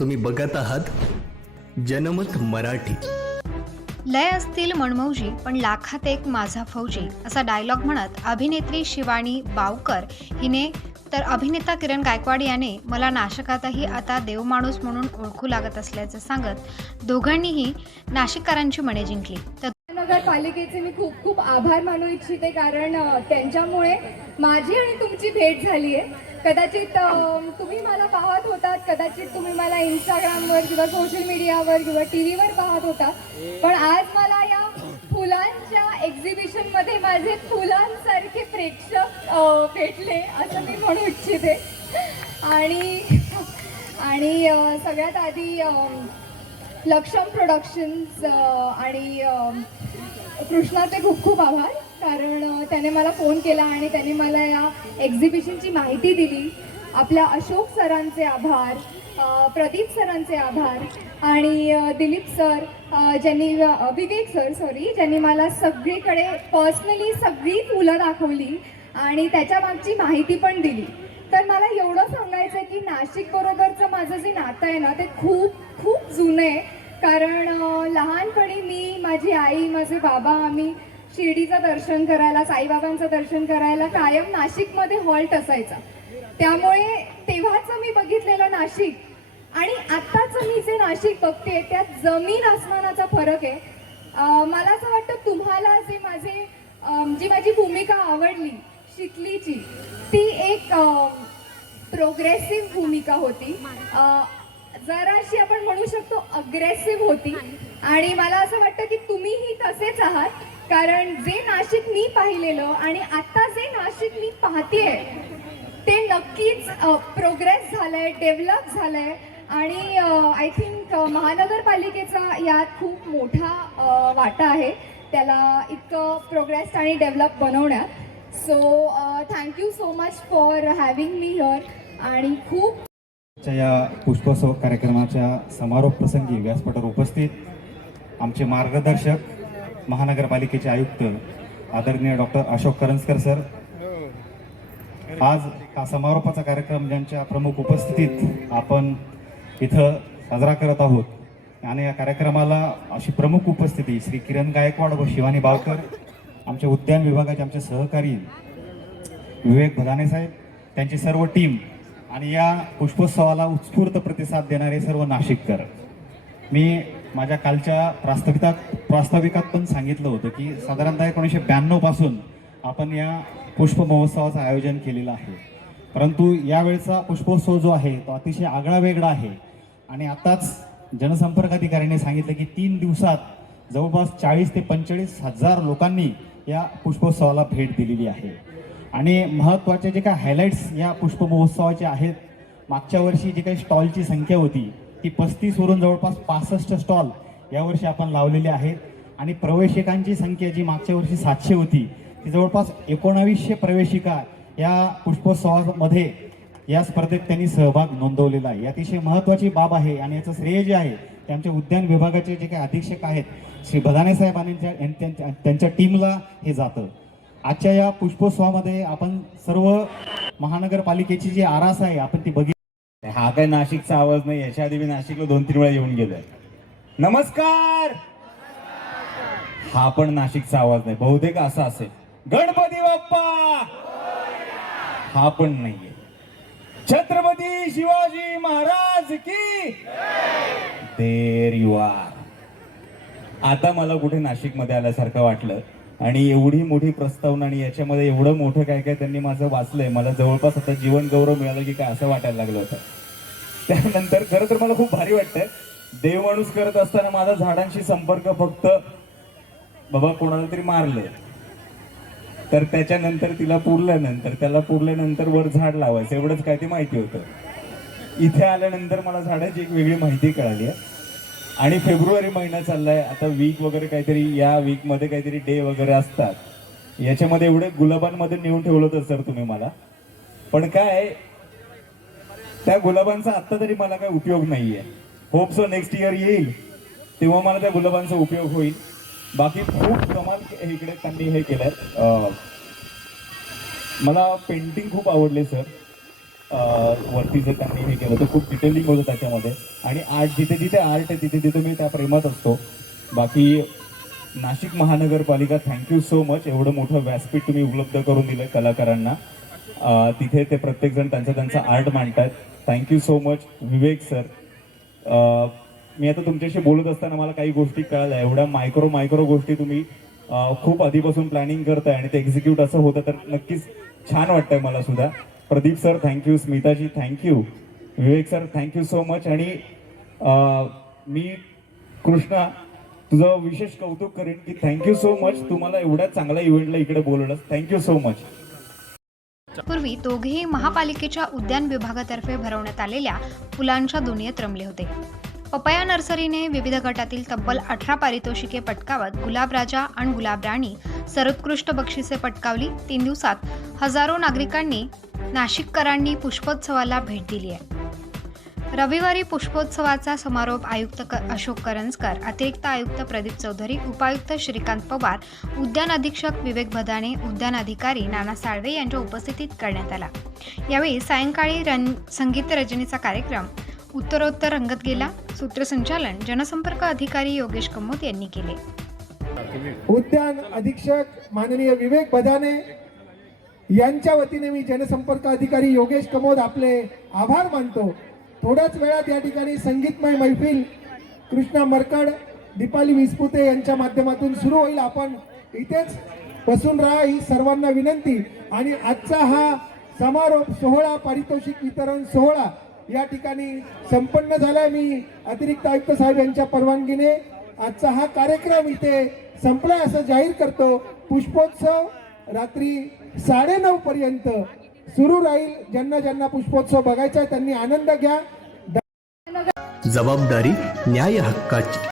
तुम्ही बघत आहात जनमत मराठी. लय असतील मणमौजी पण लाखात एक माझा फौजी असा डायलॉग म्हणत अभिनेत्री शिवानी बावकर हिने तर अभिनेता किरण गायकवाड याने मला नाशकातही आता देवमाणूस म्हणून ओळखू लागत असल्याचं सांगत दोघांनीही नाशिककरांची मने जिंकली. तर नगरपालिकेचे मी खूप खूप आभार मानू इच्छिते कारण त्यांच्यामुळे माझी आणि तुमची भेट झाली आहे कदाचित तुम्ही मला पाहत होतात कदाचित तुम्ही मला इंस्टाग्रामवर किंवा सोशल मीडियावर किंवा टी व्हीवर पाहत होता. पण आज मला या फुलांच्या एक्झिबिशनमध्ये माझे फुलांसारखे प्रेक्षक भेटले असं मी म्हणू इच्छिते. आणि आणि सगळ्यात आधी लक्षम प्रोडक्शन्स आणि कृष्णाचे खूप खूप आभार. कारण त्याने मला फोन केला आणि त्याने मला या एक्झिबिशनची माहिती दिली. आपल्या अशोक सरांचे आभार प्रदीप सरांचे आभार आणि दिलीप सर ज्यांनी विवेक सर सॉरी ज्यांनी मला सगळीकडे पर्सनली सगळी फुलं दाखवली आणि त्याच्या मागची माहिती पण दिली. तर मला एवढं सांगायचं आहे की नाशिक बरोबरचं माझं जे नातं आहे ना ते खूप खूप जुनं आहे. कारण लहानपणी मी माझी आई माझे बाबा आम्ही शिर्डीचं दर्शन करायला साईबाबांचं दर्शन करायला कायम नाशिकमध्ये हॉल्ट असायचा. त्यामुळे तेव्हाचं मी बघितलेलं नाशिक. आणि आत्ताचं मी जे नाशिक बघते त्यात जमीन आसमानाचा फरक आहे. मला असं वाटतं तुम्हाला जे माझे जी माझी भूमिका आवडली शिकलीची ती एक प्रोग्रेसिव्ह भूमिका होती. जराशी आपण म्हणू शकतो अग्रेसिव्ह होती. आणि मला असं वाटतं की तुम्हीही तसेच आहात. कारण जे नाशिक मी पाहिलेलं आणि आता जे नाशिक मी पाहतेय ते नक्कीच प्रोग्रेस झालंय डेव्हलप झालंय. आणि आय थिंक महानगरपालिकेचा यात खूप मोठा वाटा आहे. त्याला इतकं प्रोग्रेस आणि डेव्हलप बनवण्यात. So thank you so much for having me here आणि खूप या पुष्पोत्सव कार्यक्रमाच्या समारोप प्रसंगी व्यासपीठावर उपस्थित आमचे मार्गदर्शक महानगरपालिकेचे आयुक्त आदरणीय डॉक्टर अशोक करंजकर सर. आज हा समारोपाचा कार्यक्रम ज्यांच्या प्रमुख उपस्थितीत आपण इथं साजरा करत आहोत. आणि या कार्यक्रमाला अशी प्रमुख उपस्थिती श्री किरण गायकवाड व शिवानी बावकर आमच्या उद्यान विभागाचे आमचे सहकारी विवेक भदाने साहेब त्यांची सर्व टीम आणि या पुष्पोत्सवाला उत्स्फूर्त प्रतिसाद देणारे सर्व नाशिककर. मी माझ्या कालच्या प्रास्ताविकात प्रास्ताविकात पण सांगितलं होतं की साधारणतः एकोणीसशे ब्याण्णवपासून आपण या पुष्प महोत्सवाचं आयोजन केलेलं आहे. परंतु यावेळचा पुष्पोत्सव जो आहे तो अतिशय आगळा वेगळा आहे. आणि आताच जनसंपर्क अधिकाऱ्यांनी सांगितलं की तीन दिवसात जवळपास चाळीस ते पंचेचाळीस हजार लोकांनी या पुष्पोत्सवाला भेट दिलेली आहे. आणि महत्त्वाचे जे काही हायलाईट्स या पुष्प महोत्सवाचे आहेत मागच्या वर्षी जी काही स्टॉलची संख्या होती ती पस्तीसवरून जवळपास पासष्ट स्टॉल यावर्षी आपण लावलेले आहेत. आणि प्रवेशिकांची संख्या जी मागच्या वर्षी सातशे होती ती जवळपास एकोणावीसशे प्रवेशिका या पुष्पोत्सवामध्ये या स्पर्धेत त्यांनी सहभाग नोंदवलेला आहे. अतिशय महत्त्वाची बाब आहे आणि याचं श्रेय जे आहे ते आमच्या उद्यान विभागाचे जे काही अधीक्षक आहेत श्री भदाने साहेब आणि त्यांच्या- त्यांच्या त्यांच्या टीमला हे जातं. आजच्या या पुष्पोत्सवामध्ये आपण सर्व महानगरपालिकेची जी आरास आहे आपण ती बघितली हा काय नाशिकचा आवाज नाही याच्या आधी मी नाशिकला दोन तीन वेळा येऊन गेलोय. नमस्कार! हा पण नाशिकचा आवाज नाही बहुतेक असा असेल. गणपती बाप्पा! हा पण नाहीये. छत्रपती शिवाजी महाराज की देर यू आर. आता मला कुठे नाशिकमध्ये आल्यासारखं वाटलं आणि एवढी मोठी प्रस्तावना आणि याच्यामध्ये एवढं मोठं काय काय त्यांनी माझं वाचलंय. मला जवळपास आता जीवन गौरव मिळालं की काय असं वाटायला लागलं होतं. त्यानंतर खरं तर मला खूप भारी वाटतंय. देव माणूस करत असताना माझा झाडांशी संपर्क फक्त बाबा कोणाला तरी मारले तर त्याच्यानंतर तिला पुरल्यानंतर त्याला पुरल्यानंतर वर झाड लावायचं. एवढंच काय ते माहिती होतं. इथे आल्यानंतर मला झाडाची एक वेगळी माहिती कळाली आहे. आणि फेब्रुवारी महिना चाललाय. आता वीक वगैरे काहीतरी या वीकमध्ये काहीतरी डे वगैरे असतात. याच्यामध्ये एवढे गुलाबांमध्ये नेऊन ठेवलं तर सर तुम्ही मला. पण काय त्या गुलाबांचा आत्ता तरी मला काही उपयोग नाहीये. होप सो नेक्स्ट इयर येईल. तेव्हा मला त्या गुलाबांचा उपयोग होईल. बाकी खूप कमाल इकडे त्यांनी हे केलंय. मला पेंटिंग खूप आवडले सर. वरती जे त्यांनी हे केलं ते खूप डिटेलिंग होतं त्याच्यामध्ये. आणि आर्ट जिथे जिथे आर्ट आहे तिथे तिथे मी त्या प्रेमात असतो. बाकी नाशिक महानगरपालिका थँक्यू सो मच एवढं मोठं व्यासपीठ तुम्ही उपलब्ध करून दिलं कलाकारांना. तिथे ते प्रत्येकजण त्यांचा त्यांचा आर्ट मांडतात thank you so much Vivek sir मी आता तुमच्याशी बोलत असताना मला काही गोष्टी कळल्या. एवढ्या मायक्रो मायक्रो गोष्टी तुम्ही खूप आधीपासून प्लॅनिंग करताय आणि ते एक्झिक्यूट असं होतं तर नक्कीच छान वाटतंय मला सुद्धा. Pradeep sir thank you Smitaji thank you Vivek sir thank you so much आणि मी कृष्णा तुझं विशेष कौतुक करेन की थँक्यू सो मच तुम्हाला एवढ्या चांगल्या इव्हेंटला इकडे बोलवलं थँक्यू सो मच पूर्वी दोघेही महापालिकेच्या उद्यान विभागातर्फे भरवण्यात आलेल्या फुलांच्या दुनियेत रमले होते. पपया नर्सरीने विविध गटातील तब्बल अठरा पारितोषिके पटकावत गुलाब राजा आणि गुलाब राणी सर्वोत्कृष्ट बक्षिसे पटकावली. तीन दिवसात हजारो नागरिकांनी नाशिककरांनी पुष्पोत्सवाला भेट दिली आहे. रविवारी पुष्पोत्सवाचा समारोप आयुक्त क- अशोक करंजकर अतिरिक्त आयुक्त प्रदीप चौधरी उपायुक्त श्रीकांत पवार उद्यान अधीक्षक विवेक भदाणे उद्यान अधिकारी नाना साळवे यांच्या उपस्थितीत करण्यात आला. यावेळी सायंकाळी रन संगीत रचनेचा कार्यक्रम उत्तरोत्तर रंगत गेला सूत्रसंचालन जनसंपर्क अधिकारी योगेश कमोत यांनी केले. उद्यान अधीक्षक माननीय विवेक बदाने यांच्या वतीने मी जनसंपर्क अधिकारी योगेश कमोद आपले आभार मानतो. थोड्याच वेळात या ठिकाणी संगीतमय मैफिल कृष्णा मरकड दीपाली विस्पुते यांच्या माध्यमातून सुरू होईल. आपण इथेच बसून राहा ही सर्वांना विनंती. आणि आजचा हा समारोप सोहळा पारितोषिक वितरण सोहळा या ठिकाणी संपन्न झालाय. मी अतिरिक्त आयुक्त साहेब यांच्या परवानगीने आजचा हा कार्यक्रम इथे संपलाय असं जाहीर करतो. पुष्पोत्सव रात्री साडेनऊ पर्यंत सुरू राहील. ज्यांना ज्यांना पुष्पोत्सव बघायचा आहे त्यांनी आनंद घ्या. जबाबदारी न्याय हक्काची.